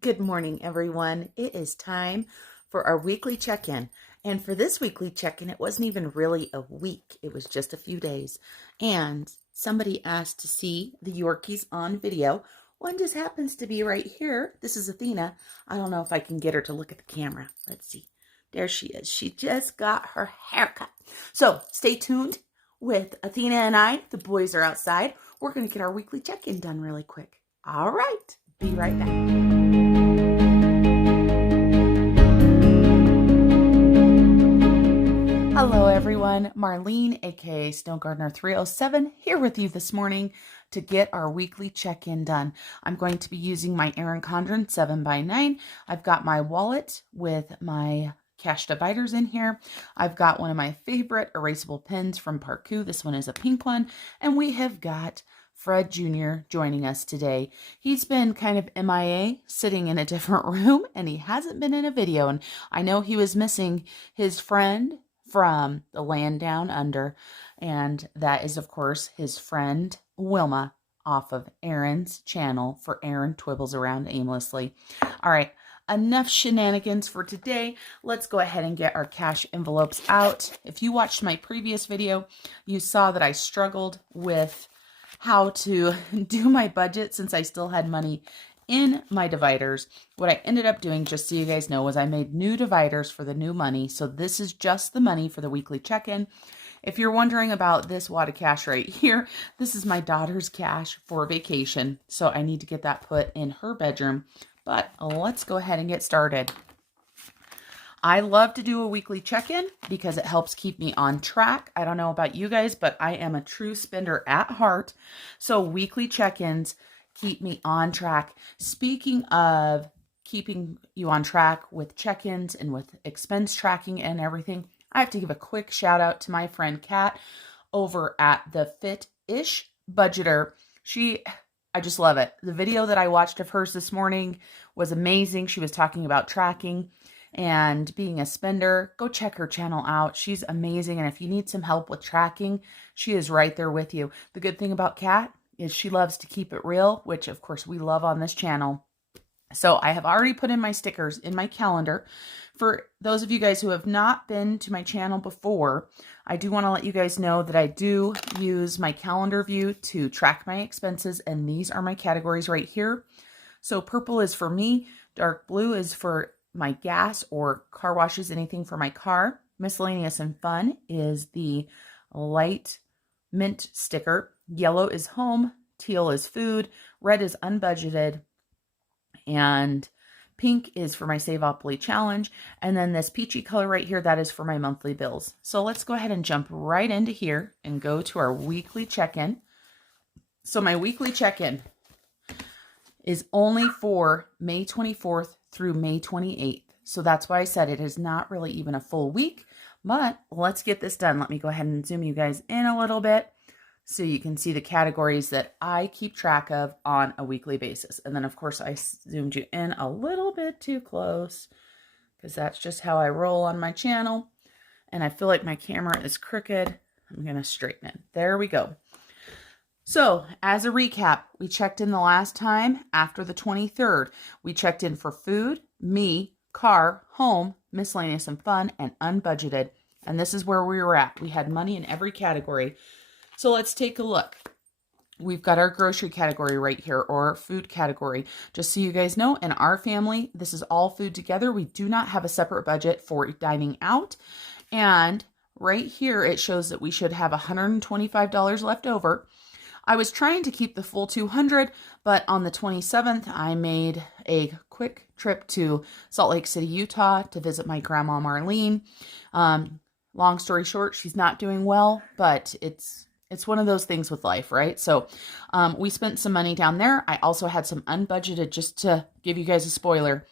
Good morning, everyone. It is time for our weekly check-in. And for this weekly check-in, it wasn't even really a week. It was just a few days. And somebody asked to see the Yorkies on video. One just happens to be right here. This is Athena. I don't know if I can get her to look at the camera. Let's see. There she is. She just got her haircut. So stay tuned with Athena and I. The boys are outside. We're going to get our weekly check-in done really quick. All right. Be right back. Hello everyone, Marlene aka Snow Gardener 307 here with you this morning to get our weekly check-in done. I'm going to be using my Erin Condren 7x9. I've got my wallet with my cash dividers in here. I've got one of my favorite erasable pens from Parku. This one is a pink one. And we have got Fred Jr. joining us today. He's been kind of MIA, sitting in a different room, and he hasn't been in a video. And I know he was missing his friend from the land down under, and that is of course his friend Wilma off of Erin's channel for Erin Twibbles Around Aimlessly. All right, enough shenanigans for today. Let's go ahead and get our cash envelopes out. If you watched my previous video, you saw that I struggled with how to do my budget since I still had money in my dividers. What I ended up doing, just so you guys know, was I made new dividers for the new money. So this is just the money for the weekly check-in. If you're wondering about this wad of cash right here, this is my daughter's cash for vacation. So I need to get that put in her bedroom. But let's go ahead and get started. I love to do a weekly check-in because it helps keep me on track. I don't know about you guys, but I am a true spender at heart. So weekly check-ins keep me on track. Speaking of keeping you on track with check-ins and with expense tracking and everything, I have to give a quick shout out to my friend Kat over at the Fit-ish Budgeter. I just love it. The video that I watched of hers this morning was amazing. She was talking about tracking and being a spender. Go check her channel out. She's amazing. And if you need some help with tracking, she is right there with you. The good thing about Kat is she loves to keep it real, which of course we love on this channel. So I have already put in my stickers in my calendar. For those of you guys who have not been to my channel before, I do want to let you guys know that I do use my calendar view to track my expenses, and these are my categories right here. So purple is for me, dark blue is for my gas or car washes, anything for my car. Miscellaneous and fun is the light mint sticker. Yellow is home, teal is food, red is unbudgeted, and pink is for my Saveopoly challenge. And then this peachy color right here, that is for my monthly bills. So let's go ahead and jump right into here and go to our weekly check-in. So my weekly check-in is only for May 24th through May 28th. So that's why I said it is not really even a full week, but let's get this done. Let me go ahead and zoom you guys in a little bit so you can see the categories that I keep track of on a weekly basis. And then of course I zoomed you in a little bit too close because that's just how I roll on my channel. And I feel like my camera is crooked. I'm going to straighten it. There we go. So as a recap, we checked in the last time after the 23rd. We checked in for food, me, car, home, miscellaneous and fun, and unbudgeted. And this is where we were at. We had money in every category. So let's take a look. We've got our grocery category right here, or food category. Just so you guys know, in our family, this is all food together. We do not have a separate budget for dining out. And right here, it shows that we should have $125 left over. I was trying to keep the full $200, but on the 27th, I made a quick trip to Salt Lake City, Utah to visit my grandma Marlene. Long story short, she's not doing well, but it's one of those things with life, right? So we spent some money down there. I also had some unbudgeted, just to give you guys a spoiler,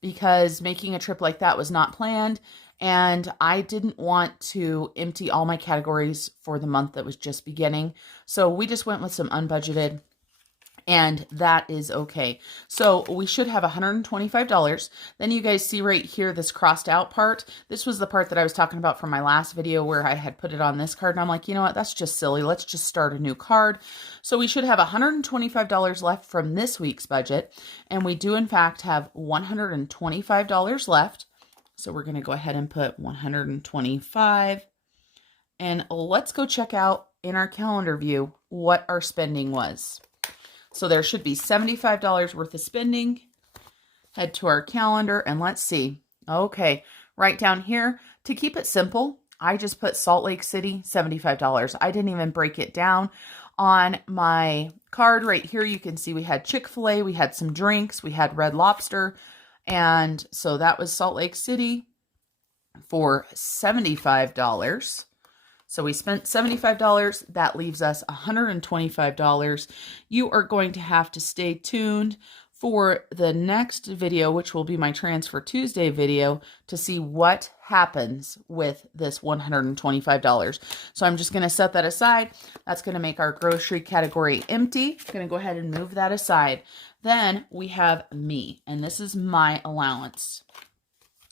because making a trip like that was not planned. And I didn't want to empty all my categories for the month that was just beginning. So we just went with some unbudgeted. and that is okay. So we should have $125. Then you guys see right here, this crossed out part. This was the part that I was talking about from my last video where I had put it on this card. And I'm like, you know what? That's just silly. Let's just start a new card. So we should have $125 left from this week's budget. And we do in fact have $125 left. So we're going to go ahead and put 125. And let's go check out in our calendar view what our spending was. So there should be $75 worth of spending. Head to our calendar and let's see. Okay, right down here, to keep it simple, I just put Salt Lake City, $75. I didn't even break it down. On my card right here, you can see we had Chick-fil-A, we had some drinks, we had Red Lobster. And so that was Salt Lake City for $75. So we spent $75. That leaves us $125. You are going to have to stay tuned for the next video, which will be my Transfer Tuesday video, to see what happens with this $125. So I'm just going to set that aside. That's going to make our grocery category empty. I'm going to go ahead and move that aside. Then we have me, and this is my allowance.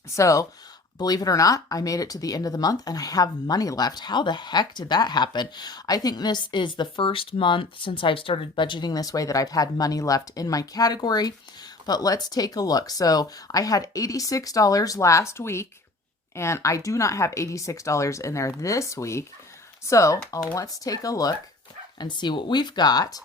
So believe it or not, I made it to the end of the month and I have money left. How the heck did that happen? I think this is the first month since I've started budgeting this way that I've had money left in my category. But let's take a look. So I had $86 last week and I do not have $86 in there this week. So let's take a look and see what we've got.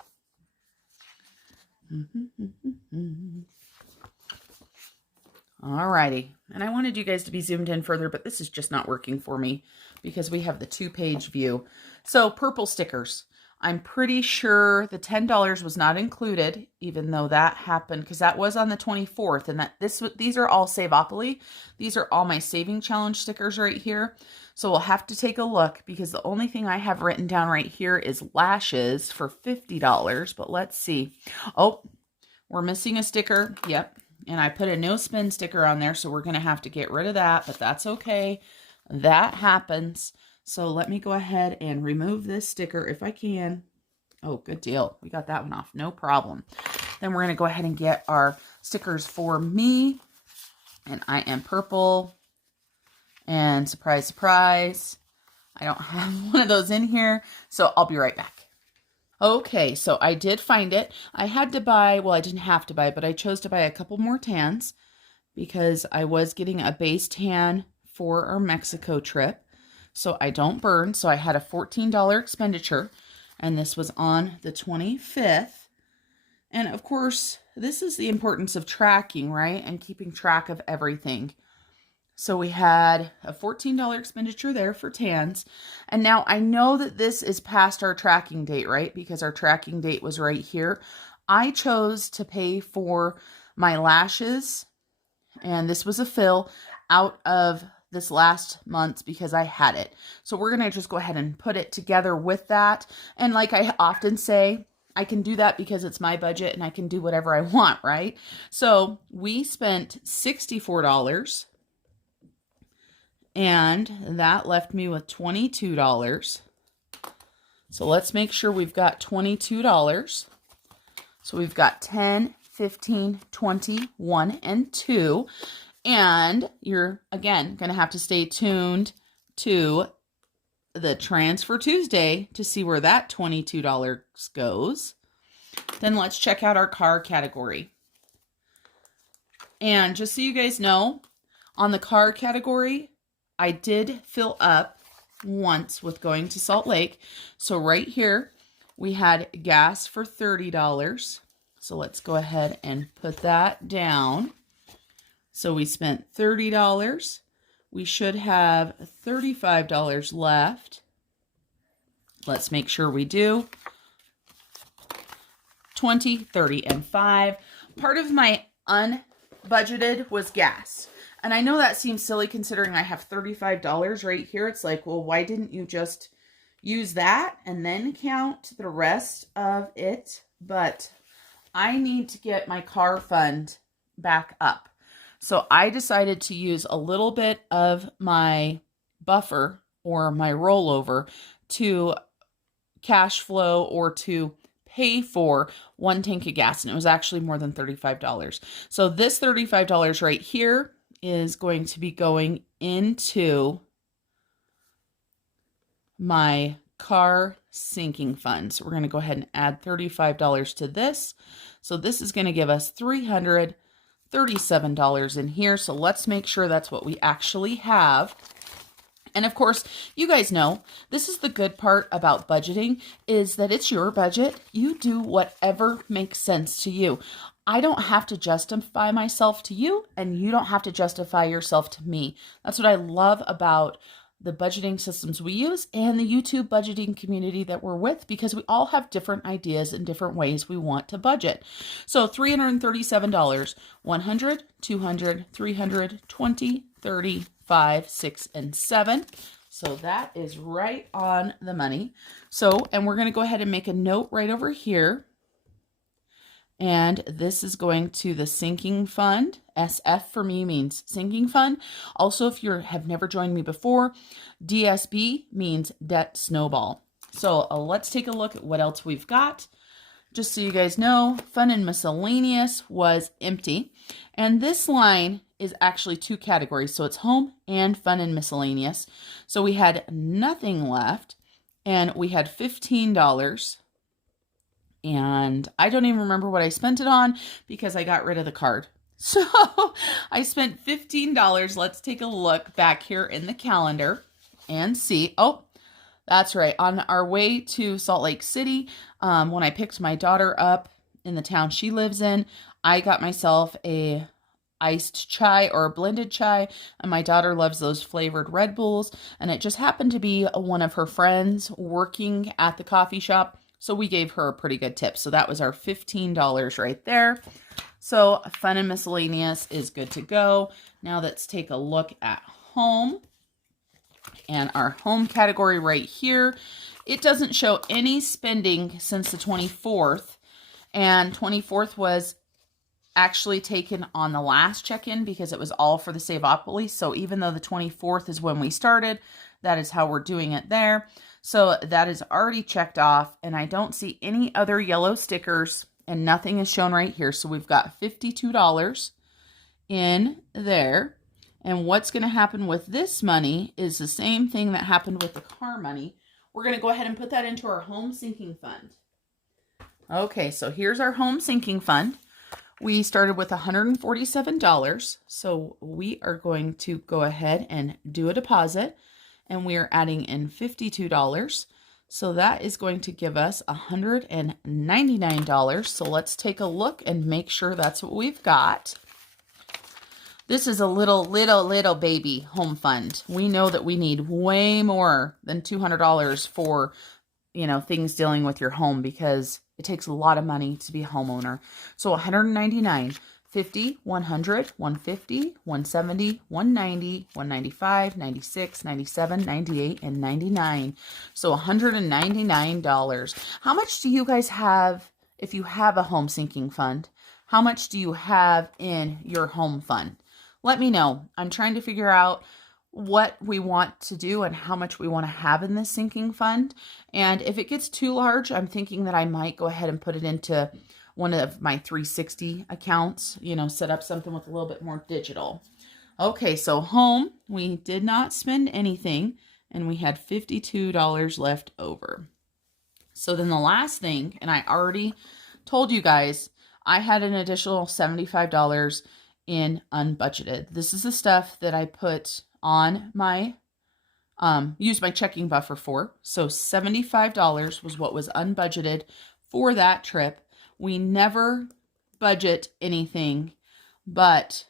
Alrighty, and I wanted you guys to be zoomed in further, but this is just not working for me because we have the 2-page view. So purple stickers. I'm pretty sure the $10 was not included, even though that happened because that was on the 24th, and these are all Saveopoly. These are all my saving challenge stickers right here. So we'll have to take a look because the only thing I have written down right here is lashes for $50, but let's see. Oh, we're missing a sticker. Yep. And I put a no spin sticker on there, so we're going to have to get rid of that, but that's okay. That happens. So let me go ahead and remove this sticker if I can. Oh, good deal. We got that one off. No problem. Then we're going to go ahead and get our stickers for me. And I am purple. And surprise, surprise, I don't have one of those in here, so I'll be right back. Okay, so I did find it. I had to buy, well, I didn't have to buy, but I chose to buy a couple more tans because I was getting a base tan for our Mexico trip so I don't burn. So I had a $14 expenditure, and this was on the 25th. And of course, this is the importance of tracking, right? And keeping track of everything. So we had a $14 expenditure there for tans. And now I know that this is past our tracking date, right? Because our tracking date was right here. I chose to pay for my lashes, and this was a fill out of this last month because I had it. So we're going to just go ahead and put it together with that. And like I often say, I can do that because it's my budget and I can do whatever I want, right? So we spent $64. And that left me with $22. So let's make sure we've got $22. So we've got 10, 15, 20, 1, and 2. And you're, again, going to have to stay tuned to the Transfer Tuesday to see where that $22 goes. Then let's check out our car category. And just so you guys know, on the car category, I did fill up once with going to Salt Lake. So right here, we had gas for $30. So let's go ahead and put that down. So we spent $30. We should have $35 left. Let's make sure we do. 20, 30, and 5. Part of my unbudgeted was gas. And I know that seems silly considering I have $35 right here. It's like, well, why didn't you just use that and then count the rest of it? But I need to get my car fund back up. So I decided to use a little bit of my buffer or my rollover to cash flow or to pay for 1 tank of gas, and it was actually more than $35. So this $35 right here is going to be going into my car sinking fund. So we're going to go ahead and add $35 to this. So this is going to give us $337 in here. So let's make sure that's what we actually have. And of course, you guys know, this is the good part about budgeting, is that it's your budget. You do whatever makes sense to you. I don't have to justify myself to you, and you don't have to justify yourself to me. That's what I love about the budgeting systems we use and the YouTube budgeting community that we're with, because we all have different ideas and different ways we want to budget. So $337, 100, 200, 300, 20, 30, 5, 6, and 7. So that is right on the money. So, and we're going to go ahead and make a note right over here. And this is going to the sinking fund. SF for me means sinking fund. Also, if you have never joined me before, DSB means debt snowball. So let's take a look at what else we've got. Just so you guys know, fun and miscellaneous was empty. And this line is actually 2 categories. So it's home and fun and miscellaneous. So we had nothing left, and we had $15. And I don't even remember what I spent it on because I got rid of the card. So I spent $15. Let's take a look back here in the calendar and see. Oh, that's right. On our way to Salt Lake City, when I picked my daughter up in the town she lives in, I got myself a iced chai or a blended chai, and my daughter loves those flavored Red Bulls, and it just happened to be one of her friends working at the coffee shop. So we gave her a pretty good tip. So that was our $15 right there. So fun and miscellaneous is good to go. Now let's take a look at home. And our home category right here, it doesn't show any spending since the 24th. And 24th was actually taken on the last check-in because it was all for the Savopoly. So even though the 24th is when we started, that is how we're doing it there. So that is already checked off, and I don't see any other yellow stickers, and nothing is shown right here. So we've got $52 in there. And what's going to happen with this money is the same thing that happened with the car money. We're going to go ahead and put that into our home sinking fund. Okay, so here's our home sinking fund. We started with $147. So we are going to go ahead and do a deposit. And we are adding in $52. So that is going to give us $199. So let's take a look and make sure that's what we've got. This is a little baby home fund. We know that we need way more than $200 for, things dealing with your home, because it takes a lot of money to be a homeowner. So $199. 50, 100, 150, 170, 190, 195, 96, 97, 98, and 99. So $199. How much do you guys have if you have a home sinking fund? How much do you have in your home fund? Let me know. I'm trying to figure out what we want to do and how much we want to have in this sinking fund. And if it gets too large, I'm thinking that I might go ahead and put it into one of my 360 accounts, set up something with a little bit more digital. Okay, so home, we did not spend anything, and we had $52 left over. So then the last thing, and I already told you guys, I had an additional $75 in unbudgeted. This is the stuff that I put on my, used my checking buffer for. So $75 was what was unbudgeted for that trip. We never budget anything, but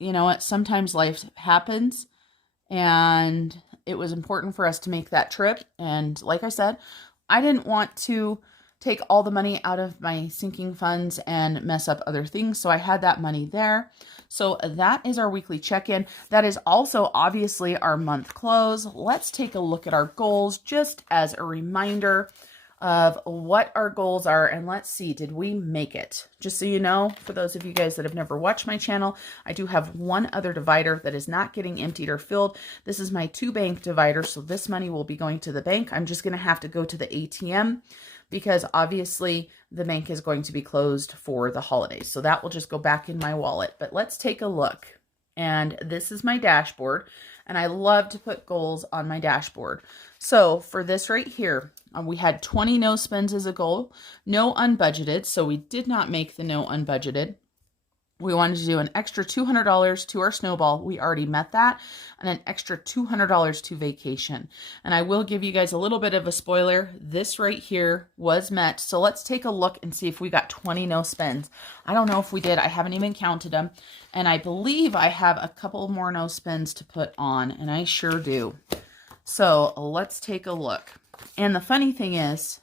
you know what? Sometimes life happens, and it was important for us to make that trip. And like I said, I didn't want to take all the money out of my sinking funds and mess up other things. So I had that money there. So that is our weekly check-in. That is also obviously our month close. Let's take a look at our goals just as a reminder of what our goals are, and let's see, did we make it? Just so you know, for those of you guys that have never watched my channel, I do have one other divider that is not getting emptied or filled. This is my 2 bank divider, so this money will be going to the bank. I'm just going to have to go to the ATM, because obviously the bank is going to be closed for the holidays. So that will just go back in my wallet. But let's take a look. And this is my dashboard. And I love to put goals on my dashboard. So for this right here, we had 20 no spends as a goal, no unbudgeted. So we did not make the no unbudgeted. We wanted to do an extra $200 to our snowball. We already met that. And an extra $200 to vacation. And I will give you guys a little bit of a spoiler. This right here was met. So let's take a look and see if we got 20 no spends. I don't know if we did. I haven't even counted them. And I believe I have a couple more no spends to put on. And I sure do. So let's take a look. And the funny thing is,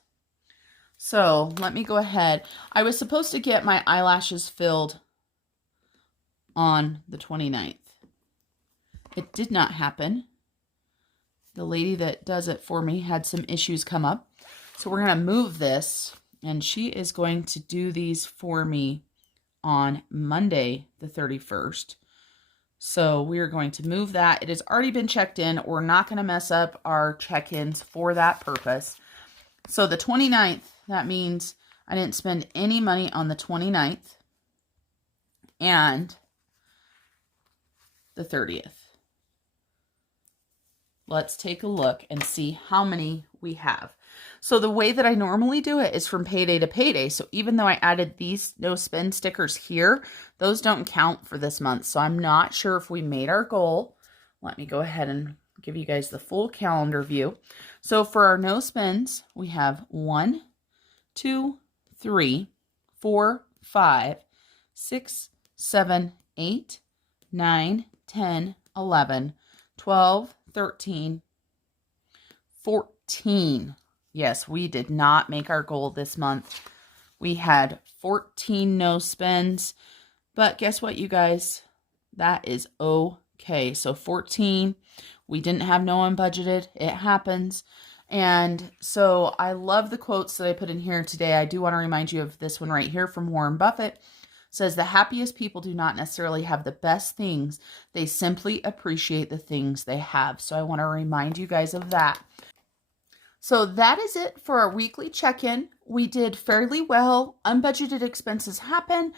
so let me go ahead. I was supposed to get my eyelashes filled on the 29th. It did not happen. The lady that does it for me had some issues come up. So we're going to move this, and she is going to do these for me on Monday, the 31st. So we are going to move that. It has already been checked in. We're not going to mess up our check-ins for that purpose. So the 29th, that means I didn't spend any money on the 29th. And the 30th. Let's take a look and see how many we have. So the way that I normally do it is from payday to payday. So even though I added these no spend stickers here, those don't count for this month. So I'm not sure if we made our goal. Let me go ahead and give you guys the full calendar view. So for our no spends, we have 1, 2, 3, 4, 5, 6, 7, 8, 9, 10, 11, 12, 13, 14. Yes, we did not make our goal this month. We had 14 no spends, but guess what, you guys? That is okay. So 14, we didn't have no unbudgeted. It happens. And so I love the quotes that I put in here today. I do want to remind you of this one right here from Warren Buffett. Says the happiest people do not necessarily have the best things. They simply appreciate the things they have. So I want to remind you guys of that. So that is it for our weekly check-in. We did fairly well. Unbudgeted expenses happen.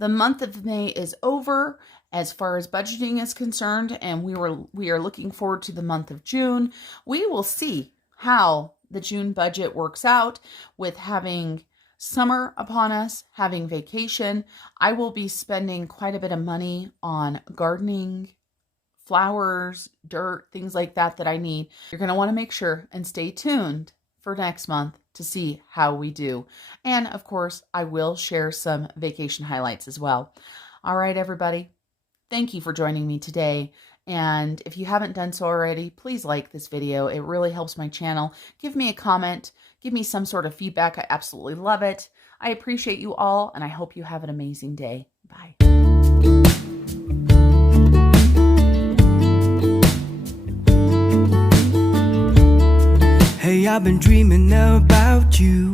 The month of May is over as far as budgeting is concerned, and we are looking forward to the month of June. We will see how the June budget works out with having summer upon us, having vacation. I will be spending quite a bit of money on gardening, flowers, dirt, things like that that I need. You're going to want to make sure and stay tuned for next month to see how we do. And of course, I will share some vacation highlights as well. All right, everybody. Thank you for joining me today. And if you haven't done so already, please like this video. It really helps my channel. Give me a comment. Give me some sort of feedback. I absolutely love it. I appreciate you all, and I hope you have an amazing day. Bye. Hey, I've been dreaming about you.